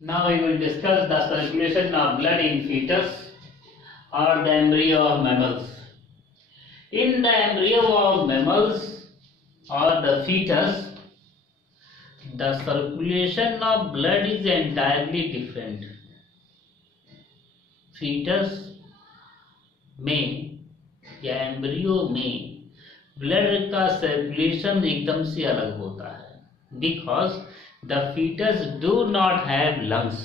Now we will discuss the circulation of blood in fetus or the embryo of mammals. In the embryo of mammals or the fetus, the circulation of blood is entirely different. fetus में या embryo में blood का circulation एकदम से अलग होता है because the foetus do not have lungs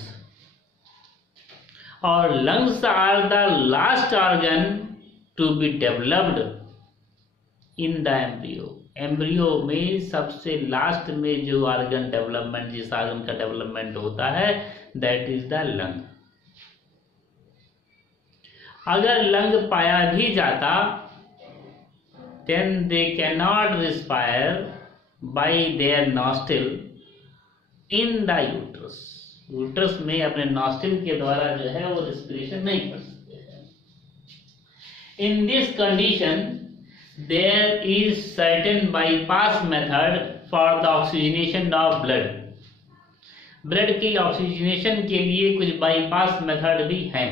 और lungs are the last organ to be developed in the embryo. Embryo में सबसे लास्ट में जो ऑर्गन डेवलपमेंट जिस ऑर्गन का डेवलपमेंट होता है दैट इज द लंग. अगर लंग पाया भी जाता then they cannot respire by their nostril in the uterus. Uterus में अपने नॉस्ट्रिल के द्वारा जो है वो रेस्पिरेशन नहीं कर सकते हैं. In this condition there is certain bypass method for the oxygenation of blood. Blood की ऑक्सीजनेशन के लिए कुछ बाईपास मेथड भी हैं.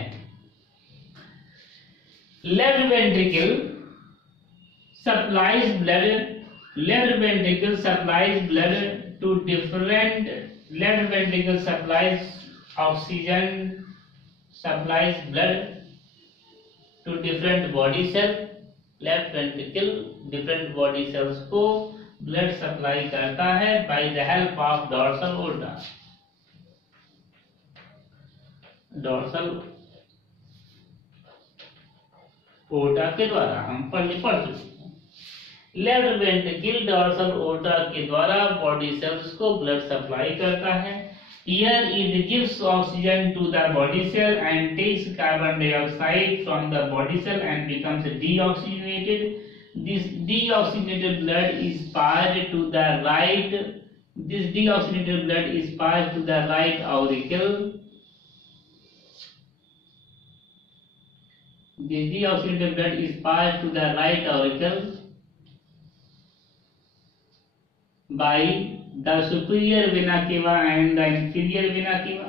Left ventricle supplies blood. Left ventricle supplies blood to different. Left ventricle supplies oxygen, supplies blood to different body cell. Left ventricle different body cells को blood supply करता है by the help of dorsal aorta. Dorsal ओटा के द्वारा हम पढ़ चुके हैं. लेफ्ट वेंट्रिकल डॉर्सल ओटा के द्वारा बॉडी सेल्स को ब्लड सप्लाई करता है. Here it gives oxygen to the body cell and takes carbon dioxide from the body cell and becomes deoxygenated. This deoxygenated blood is passed to the right. This deoxygenated blood is passed to the right auricle. The deoxygenated blood is passed to the right auricle by the superior vena cava and the inferior vena cava.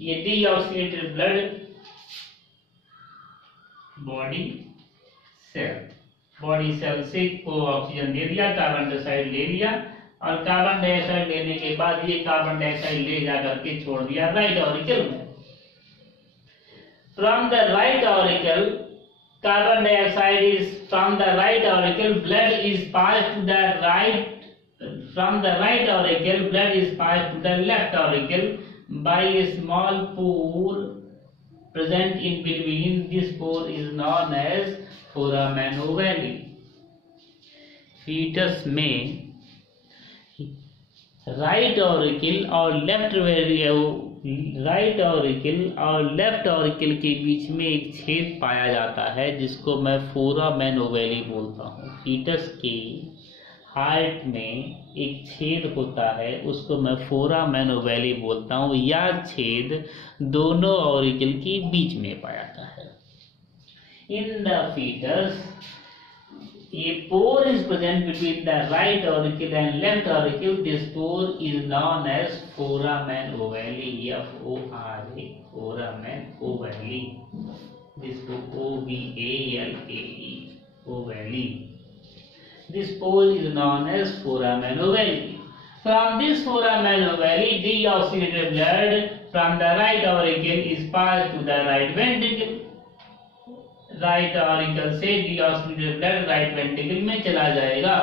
ये deoxygenated blood body cell से को oxygen दे दिया, carbon dioxide ले लिया और carbon dioxide लेने के बाद ये कार्बन डाइऑक्साइड ले जाकर के छोड़ दिया राइट ऑरिकल में. From the right auricle, carbon dioxide is from the right auricle, blood is passed to the right. From the right auricle, blood is passed to the left auricle by a small pore present in between. This pore is known as foramen ovale. Fetus में right auricle और left auricle के बीच में एक छेद पाया जाता है जिसको मैं फोरामेन ओवैली बोलता हूँ. फीटस के हार्ट में एक छेद होता है उसको मैं फोरामेन ओवैली बोलता हूँ. यह छेद दोनों ऑरिकल के बीच में पाया जाता है. In the foetus a pore is present between the right auricle and left auricle. This pore is known as foramen ovale. F-O-R-A, foramen ovale. This O-V-A-L-A-E, ovale. This pore is known as foramen ovale. From this foramen ovale, deoxygenated blood from the right auricle is passed to the right ventricle. Right auricle से deoxygenated blood right ventricle में चला जाएगा.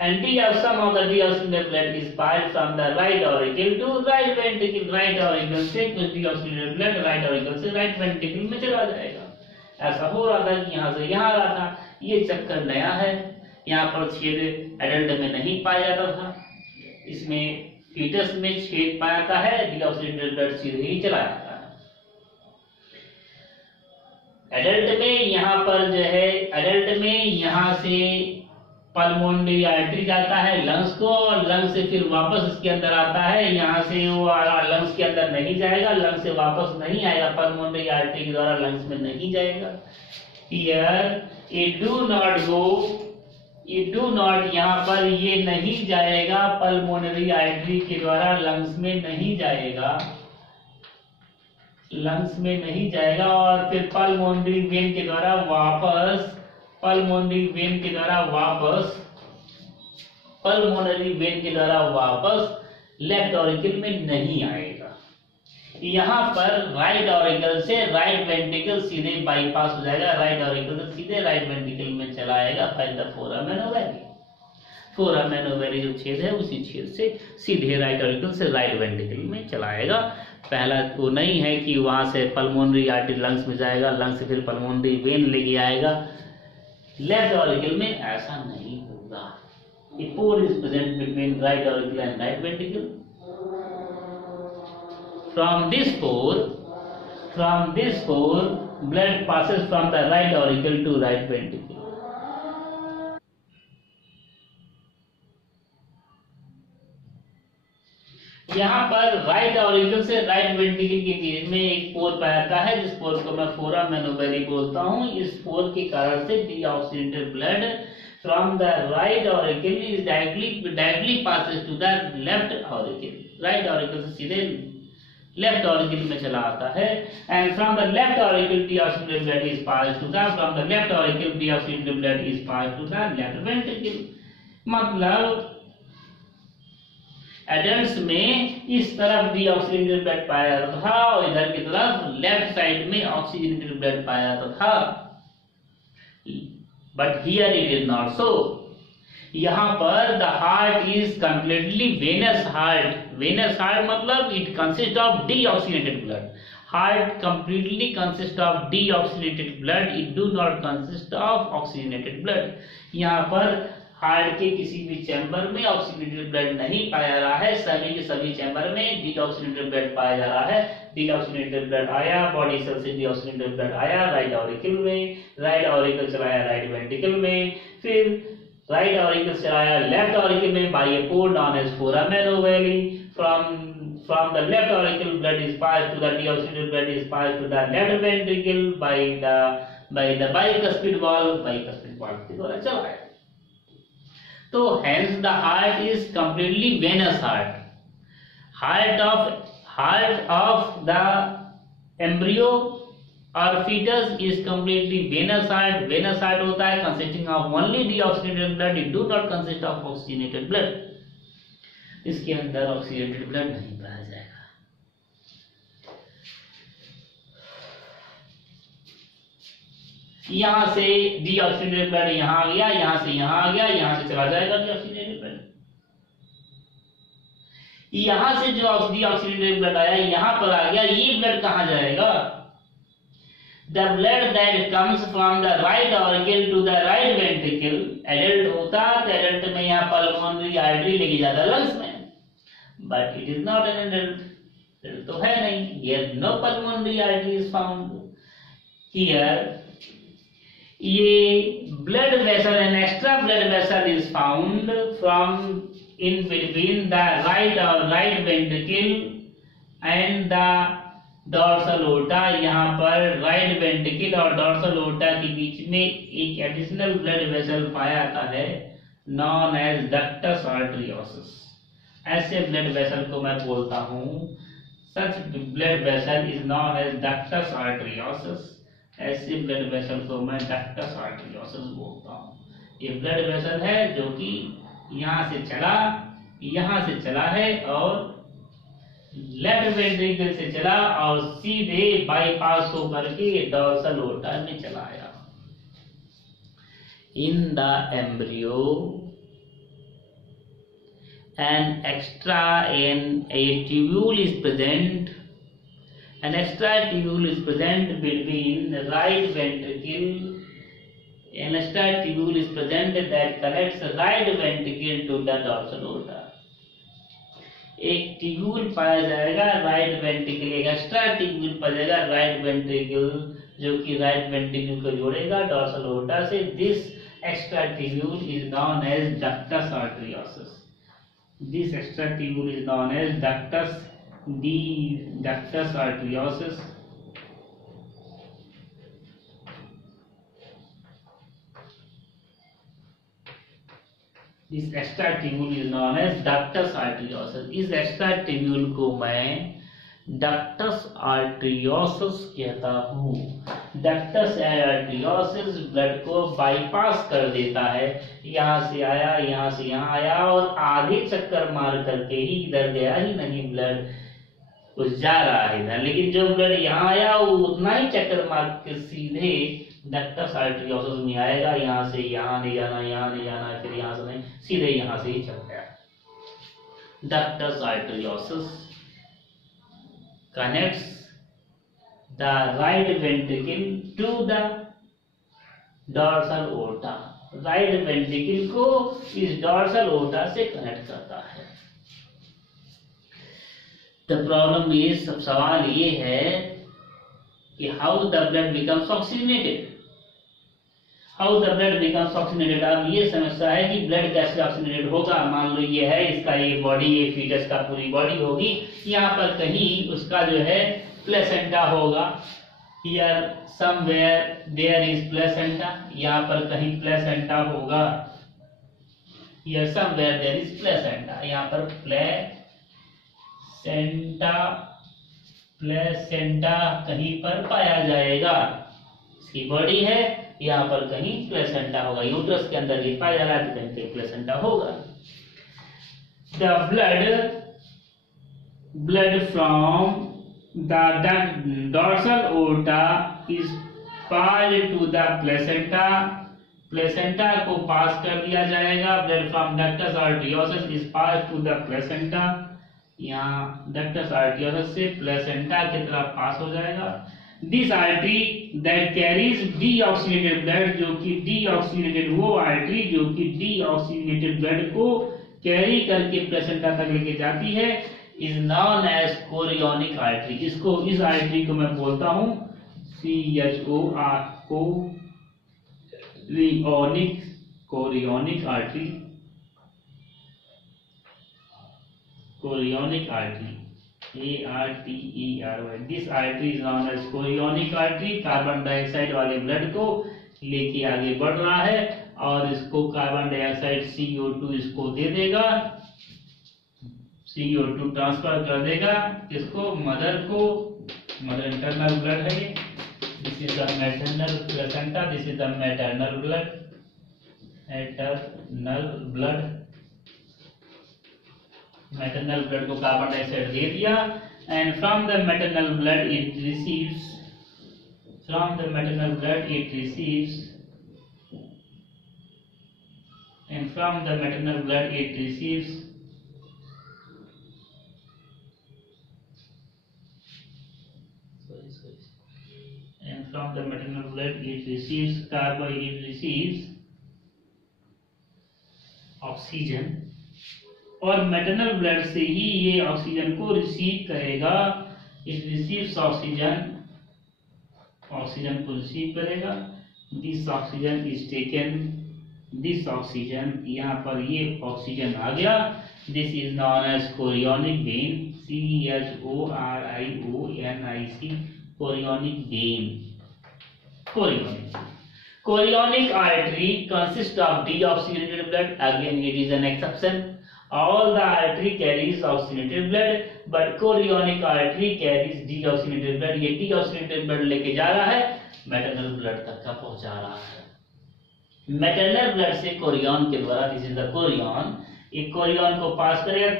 Anti some of the deoxygenated blood is passed from the right auricle to right ventricle. Right auricle से कुछ deoxygenated blood right auricle से right ventricle में चला जाएगा. ऐसा हो रहा था कि यहाँ से यहाँ आ रहा था. ये चक्कर नया है. यहाँ पर छेद एडल्ट में नहीं पाया जाता था. इसमें फीटस में छेद पाया जाता है. डीऑक्सीजनेटेड ब्लड सीधे ही चला जाता है. एडल्ट में यहाँ पर जो है एडल्ट में यहाँ से पल्मोनरी आर्टरी जाता है लंग्स को और लंग्स से फिर वापस इसके अंदर आता है. यहाँ से वो लंग्स के अंदर नहीं जाएगा, लंग्स से वापस नहीं आएगा, पल्मोनरी आर्टरी के द्वारा लंग्स में नहीं जाएगा. Here it do not go ये डू नॉट, यहाँ पर ये नहीं जाएगा पल्मोनरी आर्टरी के द्वारा, लंग्स में नहीं जाएगा, लंग्स में नहीं जाएगा, और फिर पल्मोनरी वेन के द्वारा वापस, पल्मोनरी वेन के द्वारा वापस, पल्मोनरी वेन के द्वारा वापस लेफ्ट ऑरिकल में नहीं आएगा। यहाँ पर राइट ऑरिकल से राइट वेंट्रिकल सीधे बाईपास हो जाएगा, राइट ऑरिकल से सीधे राइट वेंट्रिकल में चला आएगा, फाइंड द फोरामेन ओवैली। फोरामेन ओवैली जो छेद है उसी छेद से सीधे राइट ऑरिकल से राइट वेंट्रिकल में चला आएगा। पहला वो नहीं है कि वहां से पल्मोनरी आर्टरी लंग्स में जाएगा, लंग्स से फिर पल्मोनरी वेन लेके आएगा, लेफ्ट ऑरिकल में ऐसा नहीं होगा। A pore is present between right auricle and right ventricle. From this pore, blood passes from the right auricle to right ventricle. यहाँ पर राइट ऑरिकल से राइट वेंट्रिकल के बीच में एक पोर पाया जाता है, जिस पोर को मैं फोरामेन ओवैली बोलता हूँ। इस पोर के कारण से deoxygenated blood from the right auricle is directly passes to the left auricle, right auricle से सीधे left auricle में चला आता है, and from the left auricle deoxygenated blood is passed to the, from the left auricle deoxygenated blood is passed to the left ventricle। मतलब adults में इस तरफ डीऑक्सीजनेटेड ब्लड पाया जाता था और इधर की तरफ लेफ्ट साइड में ऑक्सीजनेटेड ब्लड पाया जाता था, but here it is not so। यहाँ पर the heart is completely venous heart। venous heart मतलब it consists of deoxygenated blood। heart completely consists of deoxygenated blood, it do not consist of oxygenated blood। यहाँ पर heart के किसी भी chamber में oxygenated blood नहीं पाया जा रहा है, सभी के सभी चैम्बर में डीऑक्सीजनेटेड ब्लड पाया जा रहा है। डीऑक्सीजनेटेड ब्लड आया, बॉडी सेल से डीऑक्सीजनेटेड ब्लड आया राइट ऑरिकल में, राइट ऑरिकल चलाया राइट वेंट्रिकल में, फिर राइट ऑरिकल चलाया लेफ्ट ऑरिकल में by a pore known as foramen ovale. from the left auricle blood is passed to the deoxygenated blood is passed to the left ventricle by the bicuspid valve के द्वारा चलाया। तो hence the heart is completely venous heart। heart of the embryo or fetus is completely venous heart। venous heart होता है consisting of only deoxygenated blood, it do not consist of oxygenated blood। इसके अंदर oxygenated blood नहीं पाया जाएगा। यहां से deoxygenated blood यहां आ गया, यहां से यहां आ गया, यहां से चला जाएगा डीऑक्सीजनेटेड ब्लड। यहां से जो डीऑक्सीजनेटेड ब्लड आया यहां पर आ गया, ये ब्लड कहां जाएगा? The blood that comes from the right auricle to the right ventricle, adult होता तो adult में यहाँ पल्मोनरी आर्टरी लेके जाता लंग्स में, but it is not an adult, adult तो है नहीं। Here no pulmonary artery is found। Here ये blood vessel, an extra blood vessel is found from in between the right ventricle and the dorsal aorta. यहाँ पर right ventricle और dorsal aorta के बीच में एक एडिशनल ब्लड वेसल पाया जाता है नॉन एज डक्टस आर्टरियोसिस। ऐसे ब्लड वेसल को मैं बोलता हूँ, such blood vessel is known as ductus arteriosus. ऐसे ब्लड वेसल को मैं डक्टस आर्टरियोसिस बोलता हूँ। ये ब्लड वेसल है जो कि यहाँ से चला है और लेफ्ट वेंट्रिकल से चला और सीधे बाईपास होकर के डॉर्सल ओर्टा में चला आया। इन the embryo an tubule is present, an extra tubule is present between the right ventricle, an extra tubule is present that connects the right ventricle to the dorsal aorta। एक tubule पाया जाएगा right ventricle, एक extra tubule पाया जाएगा right ventricle जो कि right ventricle को जोड़ेगा डॉर्सल ओर्टा से। This extra tubule is known as ductus arteriosus. This extra tubule is known as ductus arteriosus. This extra tubule is known as ductus arteriosus. इस extra tubule को मैं ductus arteriosus कहता हूँ। Ductus arteriosus blood को bypass कर देता है, यहाँ से आया, यहाँ से यहाँ आया और आधे चक्कर मार करके ही इधर गया ही नहीं, ब्लड कुछ जा रहा है इधर, लेकिन जो ब्लड यहाँ आया वो उतना ही चक्कर मार के सीधे डक्टस आर्टेरियोसस में आएगा, यहाँ से यहाँ नहीं जाना, यहाँ नहीं जाना, फिर यहाँ से नहीं, सीधे यहाँ से ही चल गया। Ductus arteriosus connects the right ventricle to the dorsal aorta। Right ventricle को इस डॉर्सल ओर्टा से कनेक्ट करता है। द प्रॉब्लम इज, सब सवाल ये है कि how the blood becomes oxygenated. How the blood becomes oxygenated. अब ये समस्या है कि ब्लड कैसे ऑक्सीजनेटेड होगा। मान लो ये है, इसका ये बॉडी, ये फीटस का पूरी बॉडी होगी, यहाँ पर कहीं उसका जो है प्लेसेंटा होगा। Here somewhere there is placenta, यहाँ पर कहीं प्लेसेंटा होगा। Here somewhere there is placenta, यहाँ पर प्लेसेंटा कहीं पर पाया जाएगा। इसकी बॉडी है, यहाँ पर कहीं प्लेसेंटा होगा। यूट्रस के अंदर ये पाया जा रहा है, तो कहीं प्लेसेंटा होगा। The blood from the dorsal aorta is passed to the placenta। Placenta को पास कर दिया जाएगा। Blood from ductus arteriosus is pass to the placenta. यहाँ डक्टस आर्टेरियोसस से प्लेसेंटा की तरफ पास हो जाएगा। This artery that carries deoxygenated blood, जो कि डीऑक्सीजनेटेड, वो आर्टरी जो कि डीऑक्सीजनेटेड ब्लड को कैरी करके प्लेसेंटा तक लेके जाती है, is known as chorionic artery. इसको, इस आर्टरी को मैं बोलता हूँ CHOR, chorionic artery. Chorionic artery, ARTERY। This artery is known as chorionic artery. Carbon dioxide वाले ब्लड को लेके आगे बढ़ रहा है और इसको कार्बन डाइऑक्साइड CO2 इसको दे देगा, CO2 ट्रांसफर कर देगा इसको, मदर को। मदर इंटरनल ब्लड है ये। This is the maternal placenta, this is the maternal blood. Maternal blood को कार्बन डाइऑक्साइड दे दिया, and from the maternal blood it receives, from the maternal blood it receives, and from the maternal blood it receives and from the maternal blood it receives oxygen, और maternal blood से ही ये oxygen को receive करेगा। It receives oxygen, oxygen को receive करेगा। This oxygen is taken, this oxygen, यहाँ पर ये ऑक्सीजन आ गया। This is known as chorionic vein, CHORIONIC, chorionic vein. Chorionic artery consists of deoxygenated blood. Again, it is an exception. All the artery carries oxygenated blood, but chorionic artery carries deoxygenated blood. ये deoxygenated blood लेके जा रहा है, maternal blood तक का पहुंचा रहा है। maternal blood से कोरियन के द्वारा, this is the कोरियन, एक कोरियन को पास करेगा।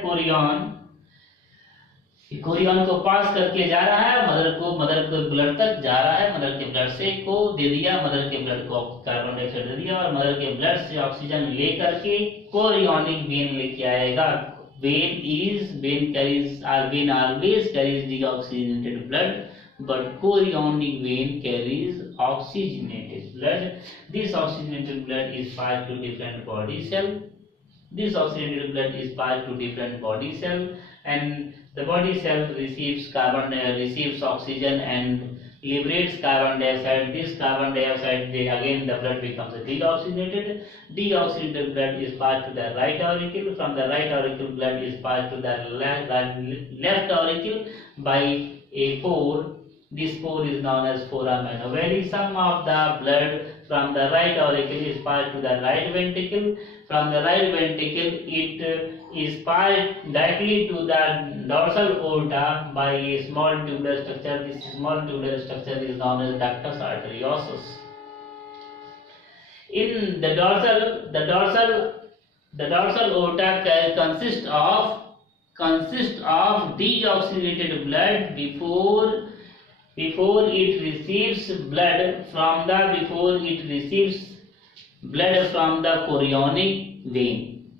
कोरियन को पास करके जा रहा है, मदर को ब्लड तक जा रहा है। मदर के ब्लड से को दे दिया, मदर के ब्लड को कार्बन डाइऑक्साइड दे दिया, और मदर के ब्लड से ऑक्सीजन लेकर के कोरियोनिक वेन लेके आएगा। When always carries deoxygenated blood, but chorionic vein carries oxygenated blood. This oxygenated blood is passed to different body cell. This oxygenated blood is passed to different body cell, and the body cell receives oxygen and liberates carbon dioxide. This carbon dioxide, again the blood becomes deoxygenated. Deoxygenated blood is passed to the right auricle. From the right auricle, blood is passed to the left auricle by a pore. This pore is known as foramen ovale. Some of the blood from the right auricle is passed to the right ventricle. from the right ventricle, it is passed directly to the dorsal aorta by a small tubular structure. This small tubular structure is known as ductus arteriosus. In the dorsal aorta consists of deoxygenated blood before it receives blood from the chorionic vein.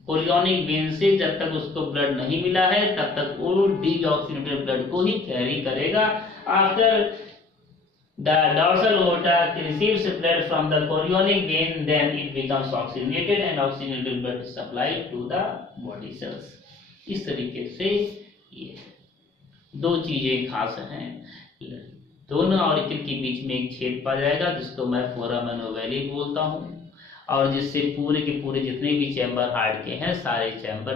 Chorionic when से जब तक उसको blood नहीं मिला है तब तक वो डीऑक्सीनेटेड ब्लड को ही कैरी करेगा. After the dorsal aorta receives blood from the chorionic vein, then it becomes oxygenated and oxygenated blood is supplied to the body cells. इस तरीके से ये दो चीजें खास हैं. दोनों ऑरिकल के बीच में एक छेद पा जाएगा जिसको मैं फोरामेन ओवैली बोलता हूँ, और जिससे पूरे के पूरे जितने भी चैम्बर हार्ट के हैं सारे चैम्बर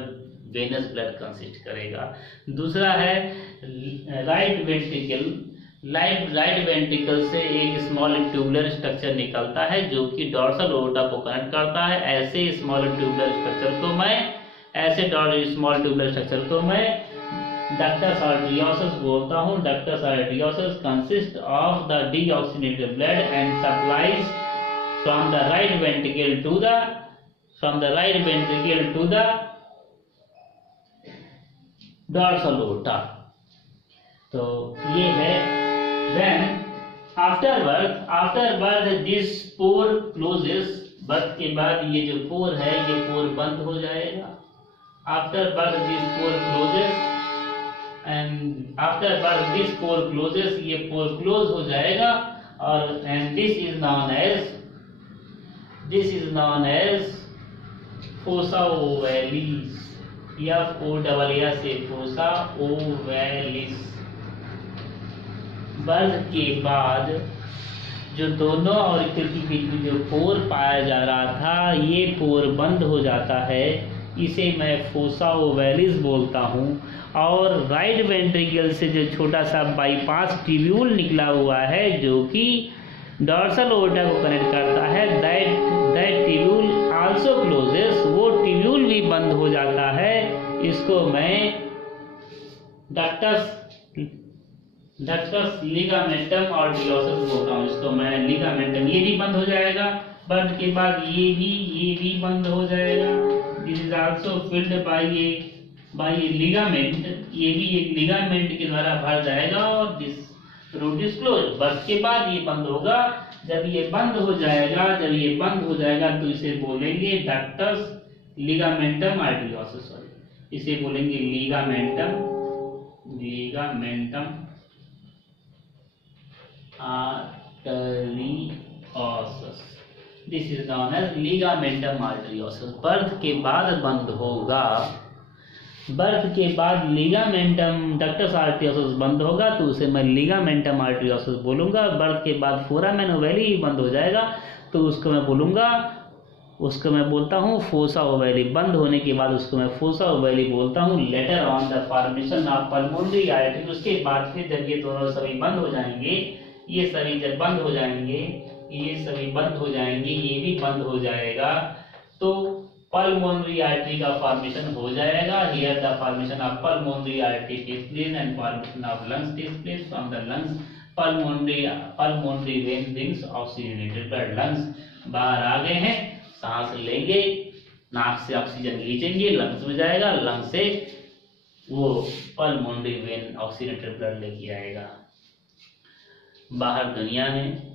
वेनस ब्लड कंसिस्ट करेगा. दूसरा है राइट वेंट्रिकल. राइट वेंट्रिकल से एक स्मॉल ट्यूबुलर स्ट्रक्चर निकलता है जो कि डॉर्सल ओर्टा को कनेक्ट करता है. ऐसे स्मॉल ट्यूबुलर स्ट्रक्चर को मैं डक्टस आर्टेरियोसस बोलता हूँ. Ductus arteriosus consist of the deoxygenated blood and supplies from the right ventricle to the dorsal aorta. तो ये है. Then after birth this pore closes. Birth के बाद ये जो पोर है ये पोर बंद हो जाएगा. After birth this pore closes and after birth this pore closes. ये पोर क्लोज हो जाएगा और and this is known as fossa ovalis. FOSS से fossa ovalis. बर्थ के बाद जो दोनों ऑरिकल के बीच में जो पोर पाया जा रहा था ये पोर बंद हो जाता है. इसे मैं फोसा ओवैलिस बोलता हूँ. और राइट वेंट्रिकल से जो छोटा सा बाईपास ट्यूब्यूल निकला हुआ है जो कि डॉर्सल ओर्टा को कनेक्ट करता है, दैट ट्यूब्यूल आल्सो क्लोजेस. वो ट्यूब्यूल भी बंद हो जाता है. इसको मैं डक्टस लिगामेंटम आर्टेरियोसस बोलता हूँ. इसको मैं लिगामेंटम. ये भी बंद हो जाएगा. बर्थ के बाद ये भी बंद हो जाएगा. This is also filled by ligament. ये भी एक लिगामेंट के द्वारा भर जाएगा और this route is close. Birth के बाद ये बंद होगा. जब ये बंद हो जाएगा तो इसे बोलेंगे डक्टस लिगामेंटम आर्टेरियोसस. इसे बोलेंगे ligamentum arteriosus. This is known as ligamentum arteriosus. Birth के बाद बंद होगा. बर्थ के बाद लिगामेंटम डक्टस आर्टेरियोसस बंद होगा तो उसे मैं लिगामेंटम आर्टेरियोसस बोलूँगा. बर्थ के बाद फोरामेन ओवैली ही बंद हो जाएगा तो उसको मैं बोलता हूँ फोसा ओवैली. बंद होने के बाद उसको मैं फोसा ओवैली बोलता हूँ. Later on the formation of pulmonary artery. उसके बाद फिर जब ये दोनों सभी बंद हो जाएंगे, ये सभी जब बंद हो जाएंगे, ये भी बंद हो जाएगा तो पल्मोनरी आर्टरी का फॉर्मेशन हो जाएगा. Here the formation of pulmonary artery takes place and formation of lungs takes place. From the lungs pulmonary vein brings oxygenated blood. Lungs बाहर आ गए हैं. सांस लेंगे, नाक से ऑक्सीजन खींचेंगे, लंग्स में जाएगा. लंग्स से वो पल्मोनरी वेन ऑक्सीजनेटेड ब्लड लेके आएगा. बाहर दुनिया में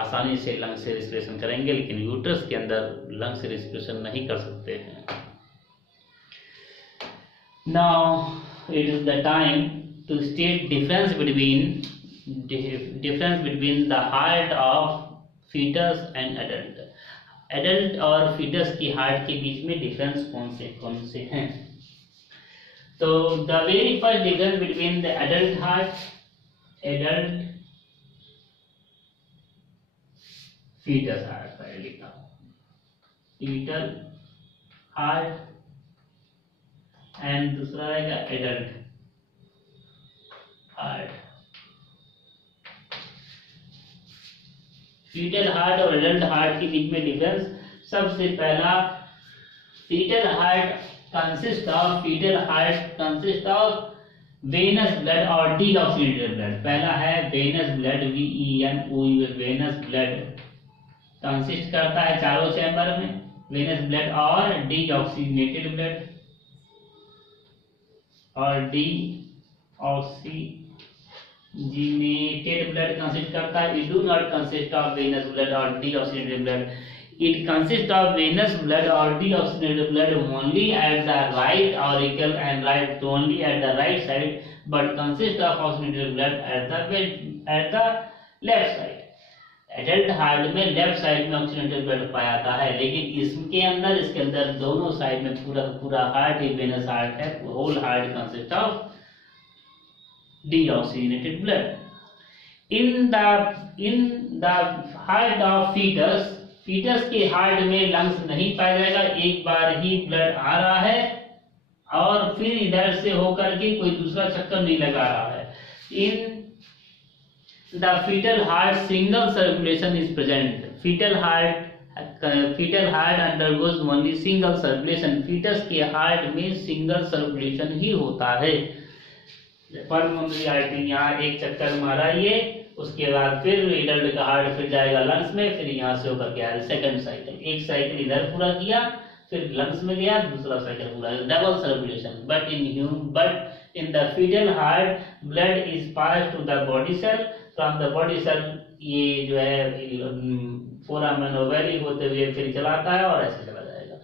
आसानी से लंग से रेस्पिरेशन करेंगे, लेकिन यूट्रस के अंदर लंग से रेस्पिरेशन नहीं कर सकते हैं. Now it is the time to state difference between the heart of foetus and adult. Adult और फीटस की हार्ट के बीच में डिफरेंस कौन से हैं. तो the very first difference between the adult foetus heart पहले लिखा. फीटल हार्ट एंड दूसरा रहेगा एडल्ट हार्ट. फीटल हार्ट और एडल्ट हार्ट के बीच में डिफरेंस. सबसे पहला fetal heart consists of venous blood और deoxygenated blood। पहला है venous blood, VENOUS, venous blood consist करता है चारों चैम्बर में, venous blood और deoxygenated blood और deoxygenated blood कंसिस्ट करता है। It do not consist of venous blood or deoxygenated blood. It consists of venous blood or deoxygenated blood only at the right auricle and only at the right side, but consists of oxygenated blood at the left side. Adult heart में left side में oxygenated blood पाया जाता है, लेकिन इसके अंदर दोनों side में पूरा हार्ट ही वेनस हार्ट है। Whole heart consist of deoxygenated blood. In the heart of foetus के हार्ट में लंग्स नहीं पाया जाएगा। एक बार ही ब्लड आ रहा है और फिर इधर से होकर के कोई दूसरा चक्कर नहीं लगा रहा है। In the foetal heart single circulation is present. Foetal heart undergoes only single circulation. Foetus के हार्ट में सिंगल सर्कुलेशन ही होता है। पल्मोनरी आर्टरी यहाँ एक चक्कर मारा ये, उसके बाद फिर एडल्ट का हार्ट फिर जाएगा लंग्स में, फिर यहाँ से होकर के आया सेकंड साइकिल। एक साइकिल इधर पूरा किया, फिर लंग्स में गया, दूसरा साइकिल पूरा, double circulation. But in the foetal heart blood is pass to the body cell, from the body cell ये जो है फोरामेन ओवरी होते हुए फिर चलाता है और ऐसे चला जाएगा।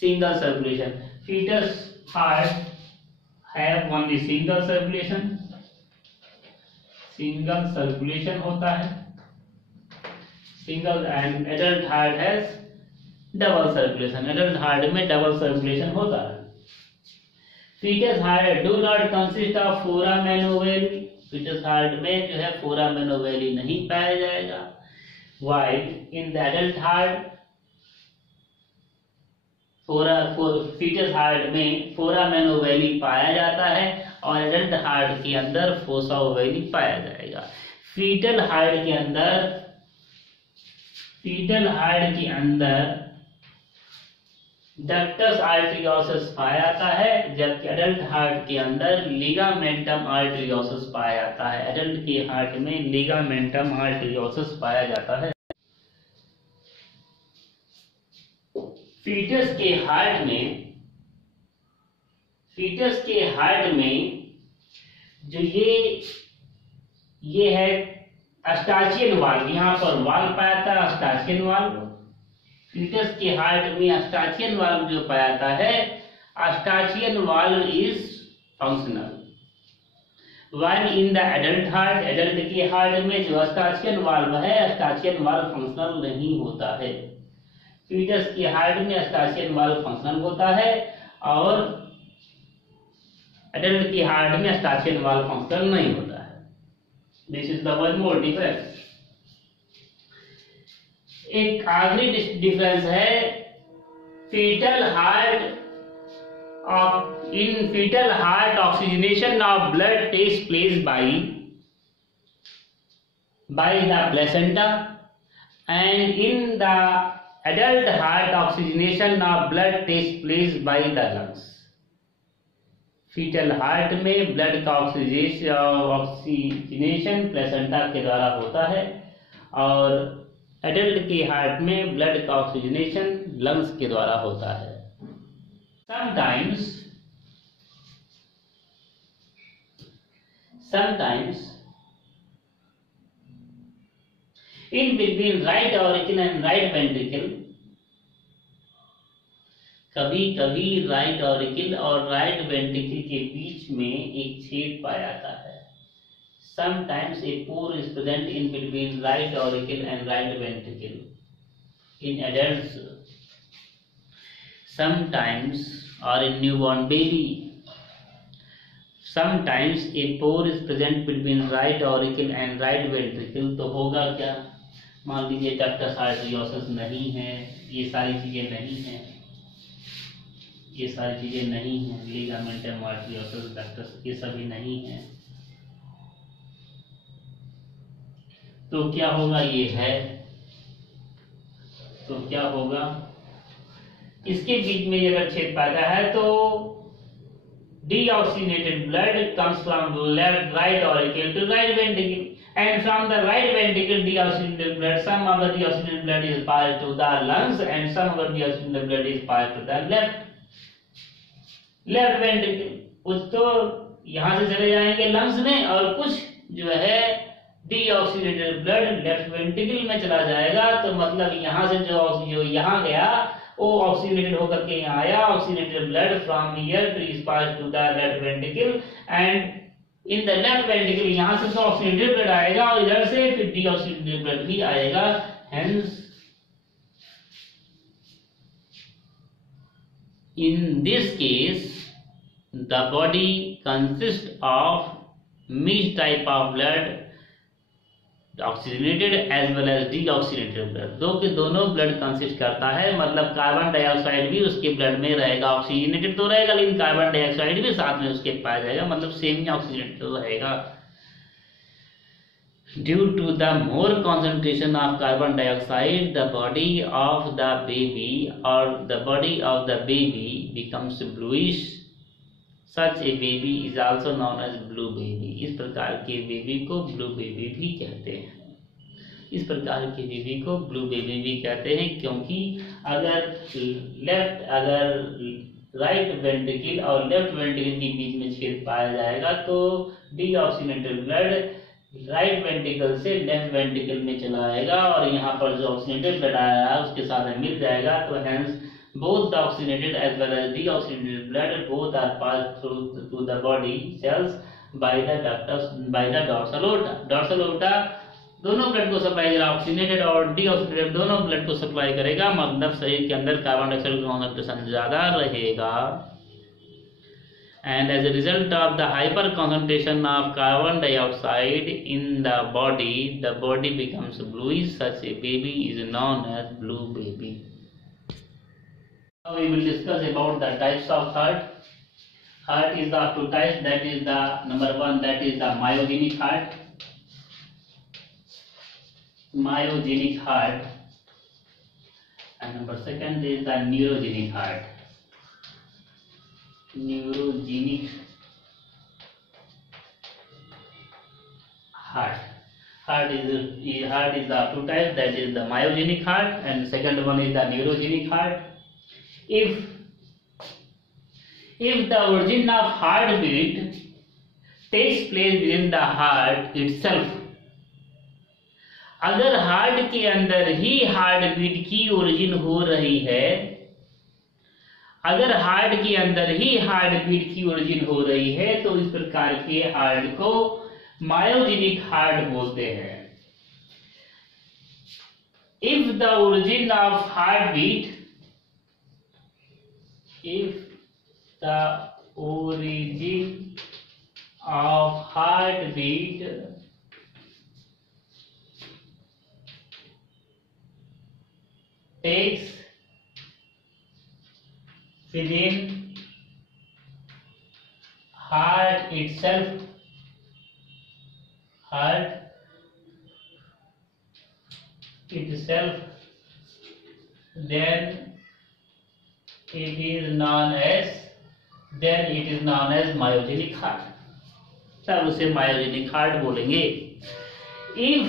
Single circulation. Foetus heart have only single circulation होता है। Single and adult heart has double circulation. Adult heart में डबल सर्कुलेशन होता है। Foetus heart do not consist of foramen ovale. Foetus heart में जो है फोरामेन ओवरी नहीं पाया जाएगा। While in the adult heart foetus heart में फोरामेन ओवरी पाया जाता है और एडल्ट हार्ट के अंदर फोसा ओवरी पाया जाएगा। फीटल हार्ट के अंदर डक्टस आर्टेरियोसस पाया जाता है, जबकि एडल्ट हार्ट के अंदर लिगामेंटम आर्टेरियोसस पाया जाता है। एडल्ट के हार्ट में लिगामेंटम आर्टेरियोसस पाया जाता है। फीटस के हार्ट में जो ये है अस्टाचियन वाल्व, यहाँ पर वाल्व पाया जाता है अस्टाचियन वाल्व। फीटस के हार्ट में अस्टाचियन वाल्व जो पाया जाता है, Eustachian valve is functional. While in the adult के हार्ट में जो अस्टाचियन वाल्व है, अस्टाचियन वाल्व फंक्शनल नहीं होता है। फीटस के हार्ट में अस्टाचियन वाल्व फंक्शनल होता है और एडल्ट के हार्ट में अस्टाचियन वाल्व फंक्शनल नहीं होता है। This is the one more difference. एक आखिरी डिफरेंस है fetal heart oxygenation of blood takes place by the placenta and in the adult heart oxygenation of blood takes place by the lungs. Fetal heart में blood का oxygenation placenta के द्वारा होता है और एडल्ट के हार्ट में ब्लड का ऑक्सीजनेशन लंग्स के द्वारा होता है। sometimes in between right auricle and right ventricle, कभी कभी राइट ऑरिकल और राइट वेंट्रिकल के बीच में एक छेद पाया जाता है। Sometimes a pore is present in between right auricle and right ventricle in adults. Sometimes, or in newborn baby, sometimes a pore is present between right auricle and right ventricle. तो होगा क्या? मान लीजिए डक्टस आर्टेरियोसस नहीं है, ये सारी चीजें नहीं हैं, लिगामेंटम आर्टेरियोसस, डक्टस, ये सभी नहीं है। तो क्या होगा? ये है, तो क्या होगा? इसके बीच में अगर छेद पाता है तो deoxygenated blood comes from left right auricle to right ventricle, and from the right ventricle deoxygenated blood, some of the deoxygenated blood is passed to the lungs and some of the deoxygenated blood is passed to the left ventricle. कुछ तो यहाँ से चले जाएंगे lungs में और कुछ जो है डीऑक्सीनेटेड ब्लड लेफ्ट वेंट्रिकल में चला जाएगा। तो मतलब यहाँ से जो यहाँ गया वो ऑक्सीनेटेड होकर के यहाँ आया। Oxygenated blood from here is pass to the left ventricle and in the left ventricle यहाँ से तो ऑक्सीनेटेड ब्लड आएगा और इधर से फिर डीऑक्सीनेटेड ब्लड भी आएगा। Hence in this case the body consist of mixed type of blood oxygenated as well as deoxygenated blood. दो के दोनों ब्लड कंसिस्ट करता है, मतलब कार्बन डाइऑक्साइड भी उसके ब्लड में रहेगा, ऑक्सीजनेटेड तो रहेगा लेकिन कार्बन डाइऑक्साइड भी साथ में उसके पाया जाएगा, मतलब सेम ही ऑक्सीजनेटेड तो रहेगा। Due to the more concentration of carbon dioxide the body of the baby और the body of the baby becomes bluish. Such a baby is also known as blue baby. इस प्रकार के baby को blue baby भी कहते हैं। इस प्रकार के बेबी को ब्लू बेबी भी कहते हैं क्योंकि अगर राइट वेंट्रिकल और लेफ्ट वेंट्रिकल के बीच में छेद पाया जाएगा तो डीऑक्सीनेटेड ब्लड राइट वेंट्रिकल से लेफ्ट वेंट्रिकल में चला आएगा और यहाँ पर जो ऑक्सीनेटेड ब्लड आया है उसके साथ मिल जाएगा। तो hence both the oxygenated as well as deoxygenated blood both are passed through to the body cells by the dorsal aorta. dorsal aorta दोनों ब्लड को सप्लाई करेगा, ऑक्सीजनेटेड और डीऑक्सीनेटेड दोनों ब्लड को सप्लाई करेगा, मतलब शरीर के अंदर कार्बन डाइऑक्साइड का कॉन्सेंट्रेशन ज्यादा रहेगा। And as a result of the hyper concentration of carbon dioxide in the body becomes bluish. Such a baby is known as blue baby. Now we will discuss about the types of heart. Heart is of two types. That is the number one, that is the myogenic heart. Myogenic heart. And number second is the neurogenic heart. Neurogenic heart. Heart is of two types. That is the myogenic heart, and second one is the neurogenic heart. If the origin of heartbeat takes place within the heart itself, अगर heart के अंदर ही heartbeat की origin हो रही है, अगर heart के अंदर ही हार्टबीट की ओरिजिन हो रही है तो इस प्रकार के हार्ट को मायोजेनिक हार्ट बोलते हैं। If the origin of heartbeat if the origin of heartbeat takes within heart itself, then it is known as myogenic heart। तब उसे myogenic heart बोलेंगे। If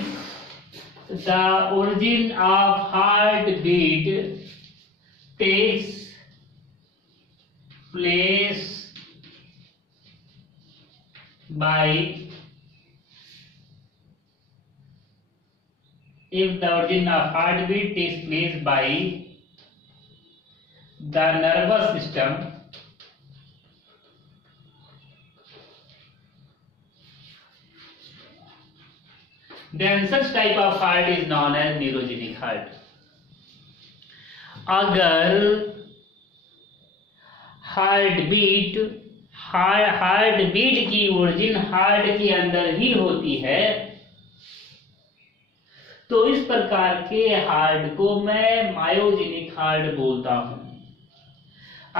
the origin of heartbeat takes place by the nervous system, then such type of heart is known as neurogenic heart। अगर heartbeat की origin heart के अंदर ही होती है तो इस प्रकार के हार्ट को मैं मायोजेनिक हार्ट बोलता हूं।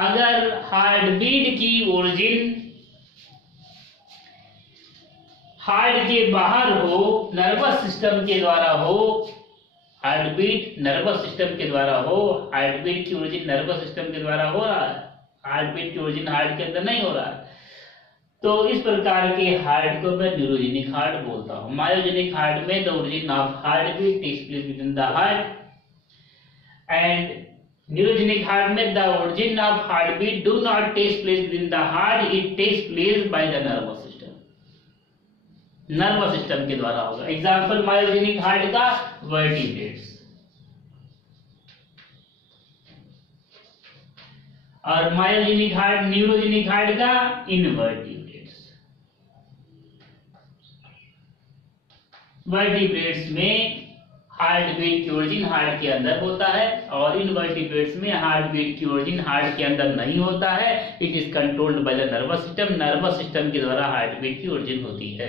अगर हार्टबीट की ओरिजिन हार्ट के बाहर हो, नर्वस सिस्टम के द्वारा हो, हार्ट बीट नर्वस सिस्टम के द्वारा हो, हार्ट बीट की ओरिजिन नर्वस सिस्टम के द्वारा हो रहा है, हार्ट बीट की ओरिजिन हार्ट के अंदर नहीं हो रहा है। तो इस प्रकार के हार्ट को मैं न्यूरोजेनिक हार्ट बोलता हूँ। मायोजेनिक हार्ट में the origin of heart beat takes place within the heart, and neurogenic heart में the origin of heart beat do not takes place within the heart, it takes place by the nervous system, nervous system के द्वारा होगा। Example myogenic heart का vertebrates, और myogenic heart neurogenic heart का invertebrates. Vertebrates में heart beat की origin heart के अंदर होता है, और इनवर्टिब्रेट्स में हार्ट बीट की ओरिजिन हार्ट के अंदर नहीं होता है। It is controlled by the nervous system, nervous system के द्वारा हार्ट बीट की ओरिजिन होती है,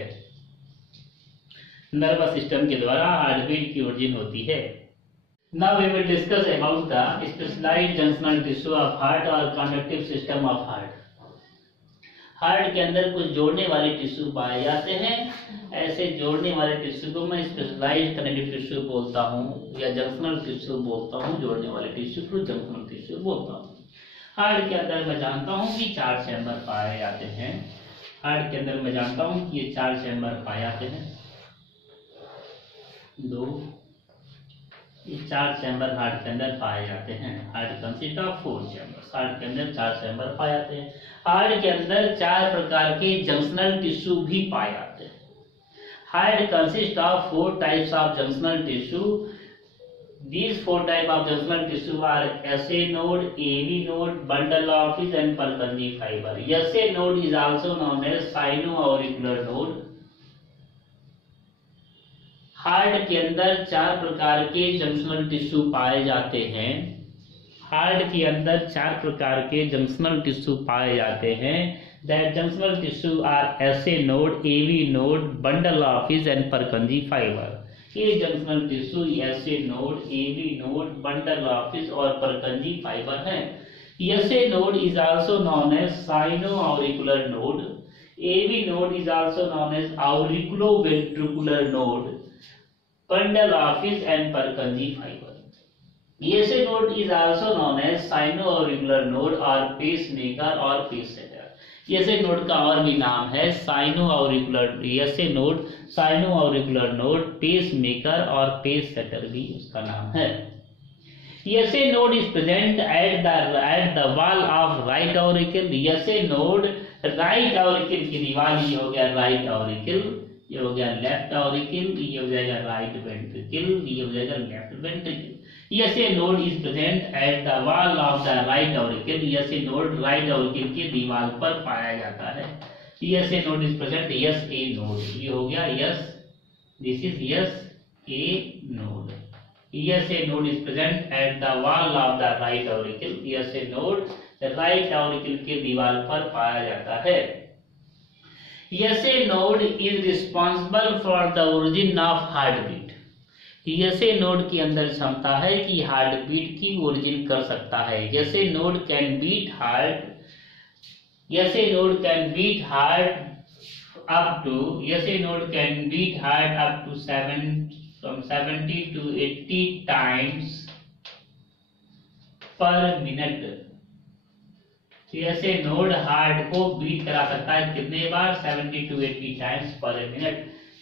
नर्वस सिस्टम के द्वारा हार्ट बीट की ओरिजिन होती है। Now we will discuss about the specialized junctional tissue of heart or conductive system of heart. Heart के अंदर कुछ जोड़ने वाले टिश्यू पाए जाते हैं। ऐसे जोड़ने वाले टिश्यू को मैं स्पेशलाइज्ड कनेक्टिव टिश्यू बोलता हूँ, या जंक्शनल टिश्यू बोलता हूँ। जोड़ने वाले टिश्यू को जंक्शनल टिश्यू बोलता हूँ। हार्ट के अंदर मैं जानता हूँ कि 4 चैम्बर पाए जाते हैं। हार्ट के अंदर मैं जानता हूँ कि ये 4 चैम्बर पाए जाते हैं। 2 ये 4 चैम्बर हार्ट के अंदर पाए जाते हैं। Heart consist of 4 chambers. Heart के अंदर 4 चैम्बर पाए जाते हैं। हार्ट के अंदर 4 प्रकार के जंक्शनल टिश्यू भी पाए जाते हैं। Heart consist of 4 types of junctional tissue. These 4 types of junctional tissue are SA node, AV node, bundle of Ipsch and Purkinje fiber. SA node is also known as sino-auricular node. Heart के अंदर 4 प्रकार के junctional tissue पाए जाते हैं। Heart के अंदर 4 प्रकार के जंक्शनल टिश्यू पाए जाते हैं। That junctional tissue are SA node, AV node, bundle of Ipsch and Purkinje fiber. ये junctional tissue SA node, AV node, bundle of Ipsch और Purkinje फाइबर है। SA node is also known as sinoauricular node. AV node is also known as auriculoventricular node, bundle of Ipsch and Purkinje fiber. SA node is also known as sino-auricular node or pacemaker or pacesetter. SA node का और भी नाम है sinoauricular. SA node sinoauricular node, pacemaker और pacesetter भी उसका नाम है। SA node is present at the wall of right auricle. SA node right auricle की दीवार, ये हो गया राइट ऑरिकल, ये हो गया लेफ्ट ऑरिकल, ये हो जाएगा राइट वेंट्रिकल, ये हो जाएगा left ventricle. SA node is present at the wall of the right auricle. SA node right auricle की दीवार पर पाया जाता है। SA node is present, SA node, ये हो गया yes, this is SA node. SA node is present at the wall of the right auricle. SA node right auricle के दीवार पर पाया जाता है। SA node is responsible for the origin of heartbeat. SA node के अंदर क्षमता है कि हार्ट बीट की ओरिजिन कर सकता है। SA node can beat heart, SA node can beat heart up to, SA node can beat heart up to 70 to 80 times per minute. SA node heart को बीट करा सकता है कितने बार? 70 to 80 times per minute.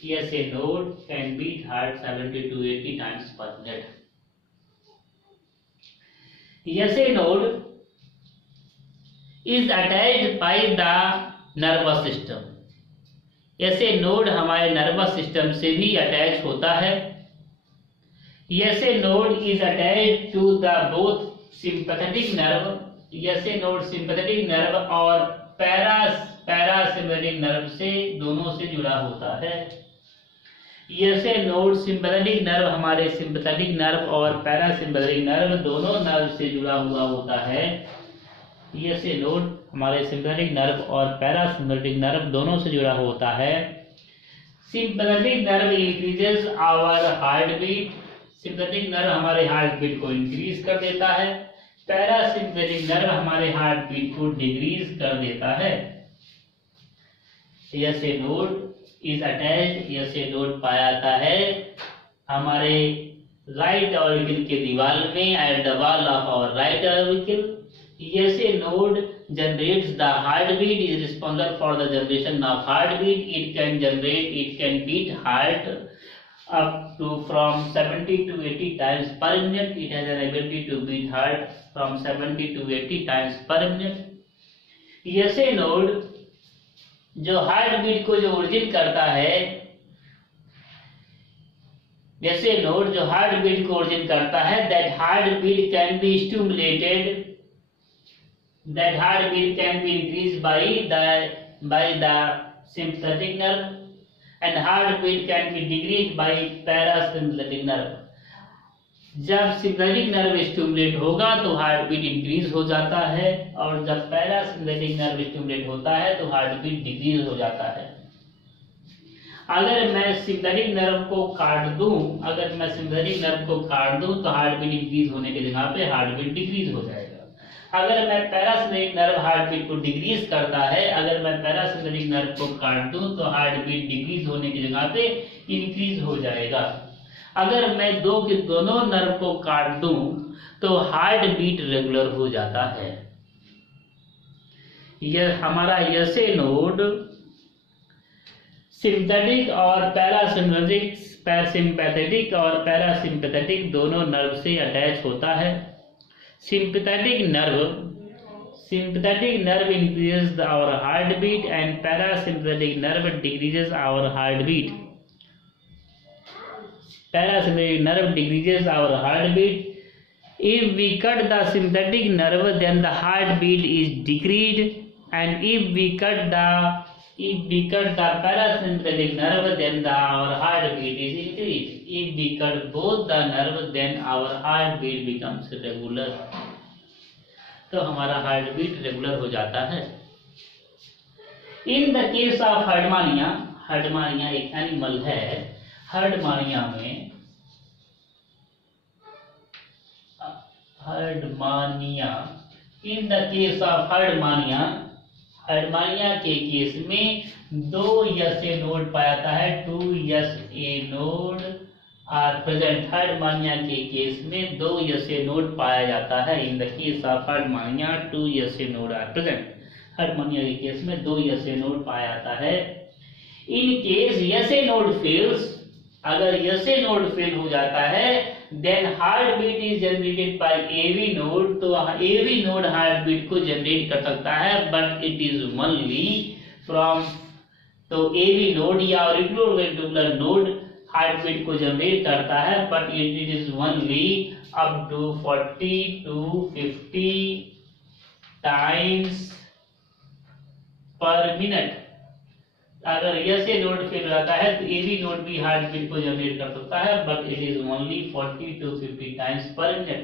SA node can beat heart 70 to 80 times per minute. SA node is attached by the nervous system. SA node हमारे nervous system से भी attach होता है। SA node is attached to the both sympathetic nerve. SA node sympathetic nerve और parasympathetic nerve से दोनों से जुड़ा होता है। SA नोड सिंपैथेटिक नर्व, हमारे सिंपैथेटिक नर्व और पैरासिम्पैथेटिक नर्व दोनों नर्व से जुड़ा हुआ होता है। SA नोड हमारे सिंपैथेटिक नर्व और पैरासिम्पैथेटिक नर्व दोनों से जुड़ा होता है। Sympathetic nerve increases our heart beat. Sympathetic nerve हमारे हार्ट बीट को इंक्रीज कर देता है। पैरासिम्पैथेटिक नर्व हमारे हार्ट बीट को डिक्रीज कर देता है। SA node is attached, SA node पाया जाता है हमारे राइट ऑरिकल के दीवार में at the wall of our right auricle. SA node generates the heartbeat, is responsible for the generation of heartbeat. It can beat heart up to from 70 to 80 times per minute. It has an ability to beat heart from 70 to 80 times per minute. SA node जो heart beat को जो origin करता है, SA node जो heart beat को origin करता है, that heartbeat can be stimulated, that heartbeat can be increased by the sympathetic nerve and heartbeat can be decreased by parasympathetic nerve. जब सिंपैथेटिक नर्व स्टिमुलेट होगा तो heart beat increase हो जाता है, और जब पैरासिम्पैथेटिक नर्व स्टिमुलेट होता है तो हार्ट बीट डिक्रीज हो जाता है। अगर मैं सिंपैथेटिक नर्व को काट दूं तो हार्ट बीट इंक्रीज होने की जगह पे हार्ट बीट डिक्रीज हो जाएगा। अगर मैं पैरासिम्पैथेटिक नर्व हार्ट बीट को डिक्रीज करता है, अगर मैं पैरासिम्पैथेटिक नर्व को काट दूं तो हार्ट बीट डिक्रीज होने की जगह पे इंक्रीज हो जाएगा। अगर मैं दोनों नर्व को काट दूं तो हार्ट बीट रेगुलर हो जाता है। यह हमारा SA नोड सिंपैथेटिक और पैरासिम्पैथेटिक दोनों नर्व से अटैच होता है। Sympathetic nerve increases our heartbeat and parasympathetic nerve decreases our heartbeat. Parasympathetic nerve decreases our heartbeat. If we cut the sympathetic nerve, then the heartbeat is decreased, and if we cut the parasympathetic nerve, then our heartbeat is increased. If we cut both the nerve, then our heartbeat becomes regular. तो हमारा heartbeat regular हो जाता है। In the case of Herdmania, Herdmania एक animal है। Herdmania in the case of Herdmania के case में 2 SA node पाया जाता है। 2 SA node are present. Herdmania के केस में 2 SA नोड पाया जाता है। In the case of Herdmania 2 SA node are present. Herdmania के केस में 2 SA नोड पाया जाता है। In case SA node fails, अगर SA नोड फेल हो जाता है, then heart beat is generated by AV node. तो AV नोड हार्ट बीट को जनरेट कर सकता है, but it is only from, तो AV नोड या ऑरिकुलोवेंट्रिकुलर नोड हार्ट बीट को जनरेट करता है, but it is only up to 40 to 50 times per minute. अगर SA नोड फेल हो जाता है तो AV नोड भी हार्ट बीट को जनरेट कर सकता है, but it is only 40 to 50 times per minute.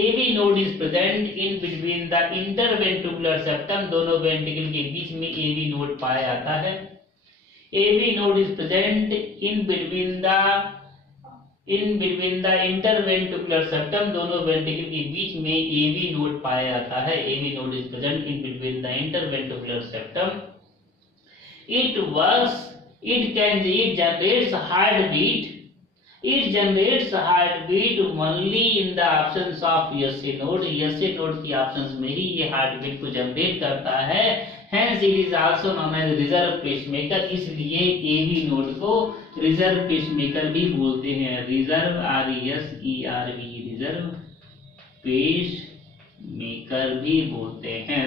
AV node is present in between the interventricular septum, दोनों वेंट्रिकल के बीच में AV नोड पाया जाता है। AV node is present in between the interventricular septum, दोनों वेंट्रिकल के बीच में AV नोड पाया जाता है। AV node is present in between the interventricular septum. It generates heartbeat. It generates heartbeat only in the absence of SA node. SA node की absence में ही ये heartbeat को जनरेट करता है। Hence it is also known as reserve pacemaker. इसलिए AV node को reserve pacemaker भी बोलते हैं। रिजर्व RESERV रिजर्व पेसमेकर भी बोलते हैं।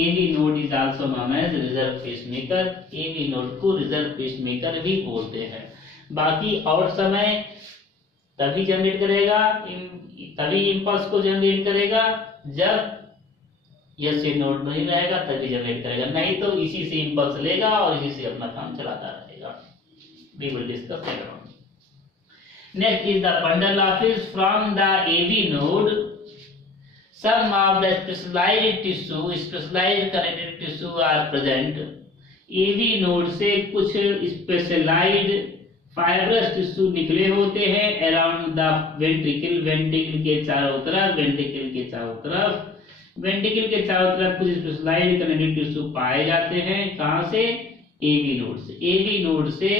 AV node is also known as reserve pacemaker. AV node को रिजर्व पेसमेकर भी बोलते हैं। बाकी और समय तभी जनरेट करेगा, तभी इंपल्स को जनरेट करेगा जब SA नोड नहीं रहेगा, तभी जनरेट करेगा, नहीं तो इसी से इंपल्स लेगा और इसी से अपना काम चलाता रहेगा। We will discuss later on. Next is the bundle office from the AV node. Some of the specialized connective tissue are present. AV node से कुछ स्पेशलाइज्ड फाइब्रस टिश्यू निकले होते हैं अराउंड द वेंट्रिकल, वेंट्रिकल के चारों तरफ, ventricle के चारों तरफ कुछ स्पेशलाइज्ड कनेक्टिव टिश्यू पाए जाते हैं। कहां से? AV नोड से। AV नोड से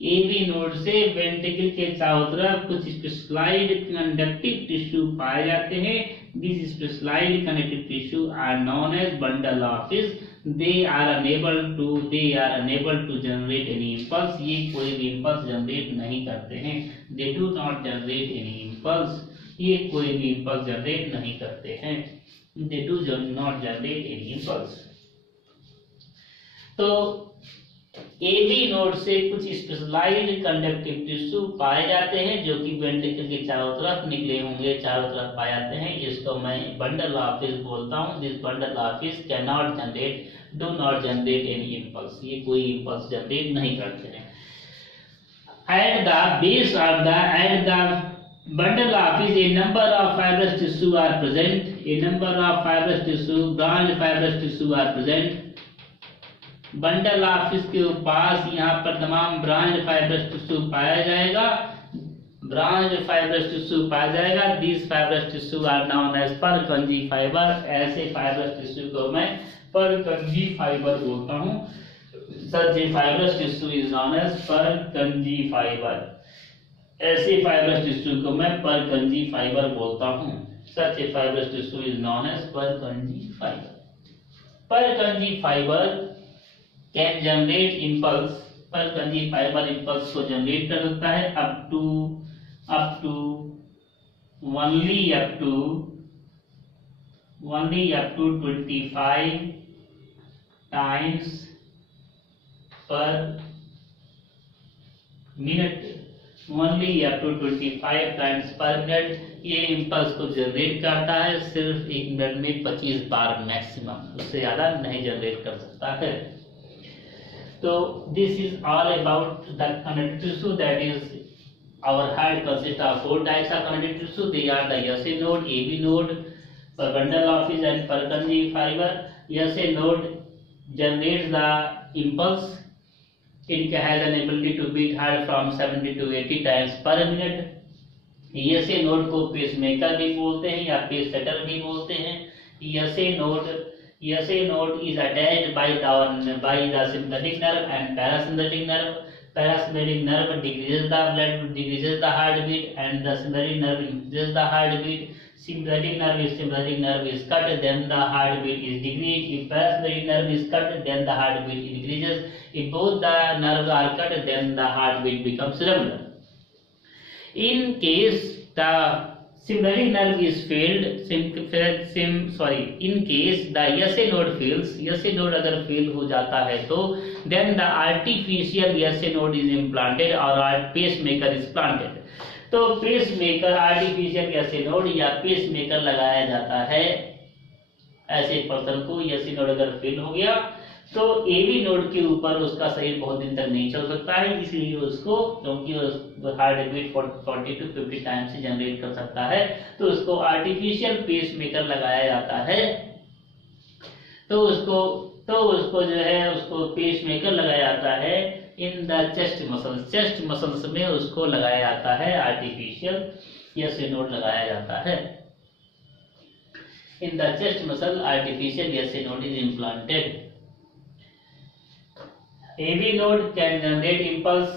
एबी नोड से वेंट्रिकल के चारों तरफ कुछ स्पेशलाइज्ड कंडक्टिव टिश्यू पाए जाते हैं। This specialised conductive tissue are known as bundle of His. they are unable to generate any impulse। ये कोई भी impulse जनरेट नहीं करते हैं। they do not generate any impulse। ये कोई भी impulse जनरेट नहीं करते हैं। they do not generate any impulse। तो AB नोड से कुछ स्पेशलाइज्ड कंडक्टिव टिश्यू पाए जाते हैं जो कि वेंट्रिकल के चारों तरफ निकले होंगे, चारों तरफ पाए जाते हैं। इसको मैं बंडल ऑफ फिश बोलता हूँ। This bundle of fish can not generate, do not generate any impulse. ये कोई इंपल्स जनरेट नहीं करते हैं। At the base of the bundle of fish, a number of fibrous tissue are present। a number of fibrous tissue, branch fibrous tissue are present। Bundle of fish के पास यहाँ पर तमाम branch fibrous tissue पाया जाएगा। Branch fibrous tissue पाया जाएगा। This fibrous tissue are known as Purkinje fibre. ऐसे fibrous tissue को मैं परकंजी फाइबर बोलता हूँ। Such a fibrous tissue is known as Purkinje fibre. ऐसे फाइब्रस टिश्यू को मैं परकंजी फाइबर बोलता हूँ। Such a fibrous tissue is known as Purkinje fibre. Purkinje fibre can generate impulse. Purkinje fibre impulse को generate कर सकता है up to only up to 25 times per minute. Only up to 25 times per minute ये impulse को generate करता है। सिर्फ एक मिनट में 25 बार मैक्सिमम, उससे ज्यादा नहीं जनरेट कर सकता है। So this is all about the connective tissue, that is our heart consists of 4 types of connective tissue. They are the SA node, AB node, bundle of fish and Purkinje fiber. SA node generates the impulse. It has an ability to beat heart from 70 to 80 times per minute. SA node को pacemaker भी बोलते हैं या pace setter भी बोलते हैं। SA node is attached by the sympathetic nerve and parasympathetic nerve. Parasympathetic nerve decreases the heartbeat, and the sympathetic nerve increases the heartbeat. Sympathetic nerve is cut, then the heartbeat is decreased. If parasympathetic nerve is cut, then the heartbeat increases. If both the nerves are cut, then the heartbeat becomes regular. In case the sympathetic nerve is failed, in case the SA node fails, SA node अगर fail हो जाता है तो then the artificial SA node is implanted or pacemaker is planted। तो pacemaker, artificial SA node या pacemaker लगाया जाता है ऐसे पर्सन को। SA node अगर फेल हो गया तो AB नोड के ऊपर उसका शरीर बहुत दिन तक नहीं चल सकता है, इसलिए उसको, क्योंकि हार्ट बीट 40 to 50 टाइम से जनरेट कर सकता है, तो उसको आर्टिफिशियल पेस मेकर लगाया जाता है। तो उसको जो है उसको पेस मेकर लगाया जाता है इन द चेस्ट मसल्स में उसको लगाया जाता है। आर्टिफिशियल SA नोड लगाया जाता है in the chest muscle. Artificial SA node is implanted. AB node can generate impulse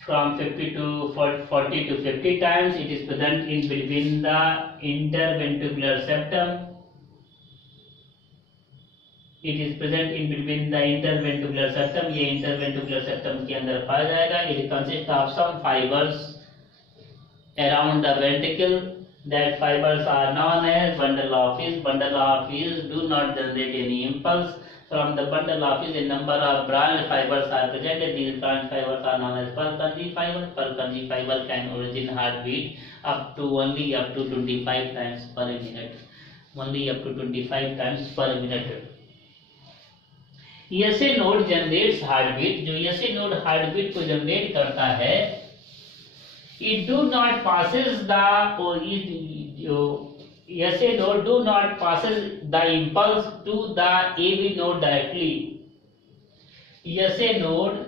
from 40 to 50 times. It is present in between the interventricular septum. It is present in between the interventricular septum. ये interventricular septum के अंदर पाया जाएगा। It consists of some fibers around the ventricle. That fibers are known as bundle of fish. Bundle of fish do not generate any impulse. From the bundle of fish, a number of branch fibers are present. These branch fibers are known as Purkinje fiber. Purkinje fiber can originate heartbeat only up to 25 times per minute. Only up to 25 times per minute. SA node generates heartbeat. जो SA node heartbeat को generate करता है, it do not passes the SA node do not passes the impulse to the AB node directly. SA node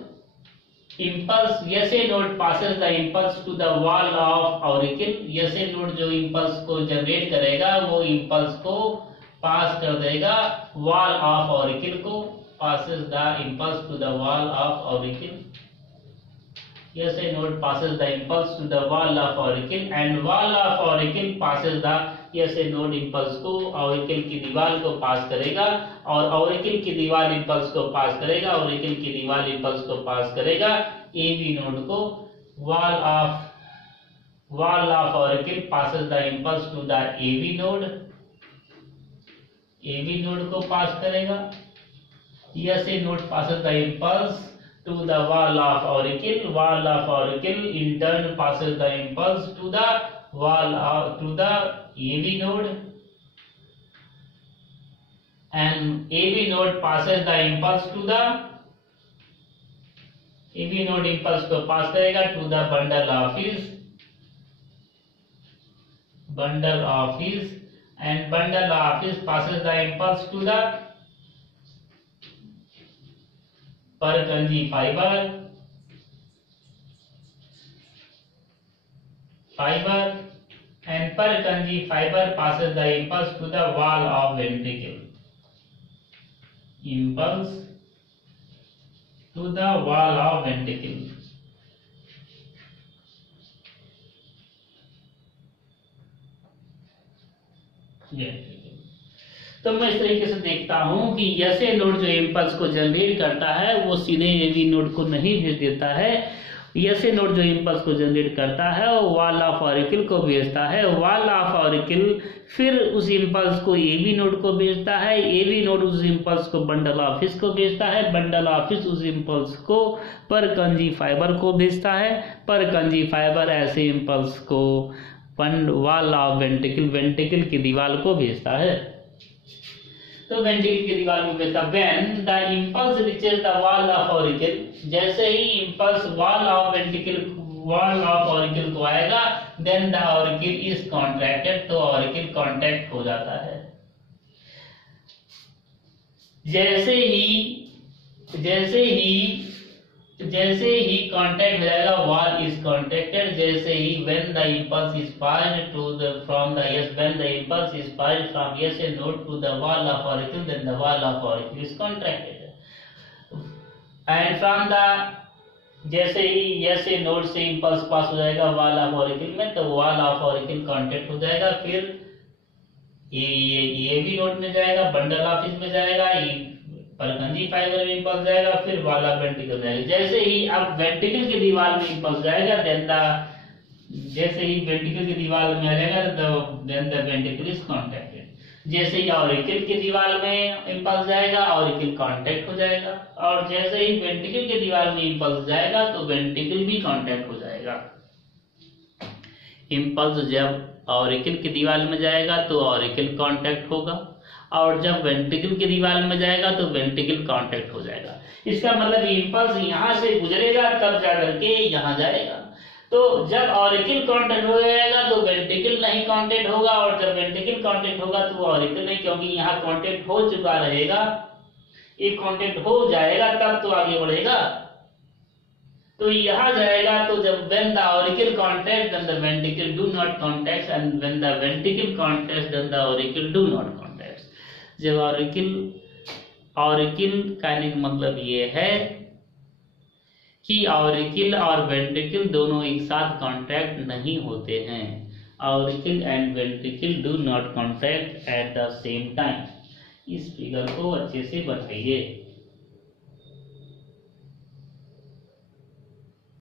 passes the impulse to the wall of auricle. SA node जो impulse को generate करेगा वो impulse को pass कर देगा wall of auricle को। passes the impulse to the wall of auricle। SA node passes the impulse to the wall of auricle and wall of auricle passes the SA node impulse को auricle की दीवार को पास करेगा और auricle की दीवार impulse को पास करेगा, auricle की दीवार impulse को पास करेगा AV node को wall of auricle passes the impulse to the AV node को पास करेगा. SA node passes the impulse to the wall of auricle in turn passes the impulse to the AV node, and AV node passes the impulse to the AV node impulse को पास करेगा to the bundle of his and bundle of his passes the impulse to the Purkinje fiber and Purkinje fiber passes the impulse to the wall of ventricle. Impulse to the wall of ventricle. तो मैं इस तरीके से देखता हूं कि SA node जो impulse को जनरेट करता है वो सीधे AV नोड को नहीं भेज देता है. SA नोड जो इम्पल्स को जनरेट करता है वो वॉल ऑफ ऑरिकल को भेजता है. वॉल ऑफ ऑरिकल फिर उस इम्पल्स को AV नोड को भेजता है. AV नोड उस इम्पल्स को बंडल ऑफ हिस को भेजता है. बंडल ऑफ हिस उस इम्पल्स को परकंजी फाइबर को भेजता है. परकंजी फाइबर ऐसे इम्पल्स को वॉल ऑफ वेंट्रिकल की दीवार को भेजता है. तो वेंट्रिकल की दीवार को भेजता. When the impulse reaches the wall of auricle, जैसे ही इम्पल्स वॉल ऑफ ऑरिकल को आएगा, then the auricle is contracted, तो ऑरिकल कॉन्ट्रैक्ट हो जाता है. जैसे ही कांटेक्ट हो जाएगा, वॉल इज कॉन्ट्रैक्टेड. जैसे ही when the impulse is passed from SA node to the wall of auricle, then the wall of auricle is contracted. And from the जैसे ही SA node से impulse पास हो जाएगा वॉल ऑफ ऑरिकल में, तो wall of auricle contract हो जाएगा. फिर ये भी नोड में जाएगा, बंडल ऑफ हिस में जाएगा, परकंजी फाइबर में इम्पल्स जाएगा, फिर वॉल ऑफ वेंट्रिकल जाएगा. जैसे ही अब वेंट्रिकल की दीवार में इम्पल्स जाएगा, जैसे ही वेंट्रिकल की दीवार में आ जाएगा, then the ventricle is contracted. जैसे ही ऑरिकल की दीवार में इम्पल्स जाएगा, ऑरिकल कॉन्ट्रैक्ट हो जाएगा. और जैसे ही वेंट्रिकल की दीवार में इम्पल्स जाएगा, तो वेंट्रिकल भी कॉन्ट्रैक्ट हो जाएगा. इम्पल्स जब ऑरिकल की दीवार में जाएगा तो ऑरिकल कॉन्ट्रैक्ट होगा, और जब वेंट्रिकल की दीवार में जाएगा तो वेंट्रिकल कॉन्ट्रैक्ट हो जाएगा. इसका मतलब इम्पल्स यहां से गुजरेगा तब जाकर के यहां जाएगा. तो जब ऑरिकल कॉन्ट्रैक्ट हो जाएगा तो वेंट्रिकल नहीं कॉन्ट्रैक्ट होगा, और जब वेंट्रिकल कॉन्ट्रैक्ट होगा तो ऑरिकल नहीं, क्योंकि यहाँ कॉन्ट्रैक्ट हो चुका रहेगा. एक कॉन्ट्रैक्ट हो जाएगा तब तो आगे बढ़ेगा. तो यहाँ जाएगा, तो जब when the auricle contracts then the ventricle do not contract, and when the ventricle contracts then the auricle do not contract. जब ऑरिकल कहने का मतलब ये है कि ऑरिकल और वेंट्रिकल दोनों एक साथ कॉन्ट्रैक्ट नहीं होते हैं. Auricle and ventricle do not contract at the same time. इस फिगर को अच्छे से बताइए.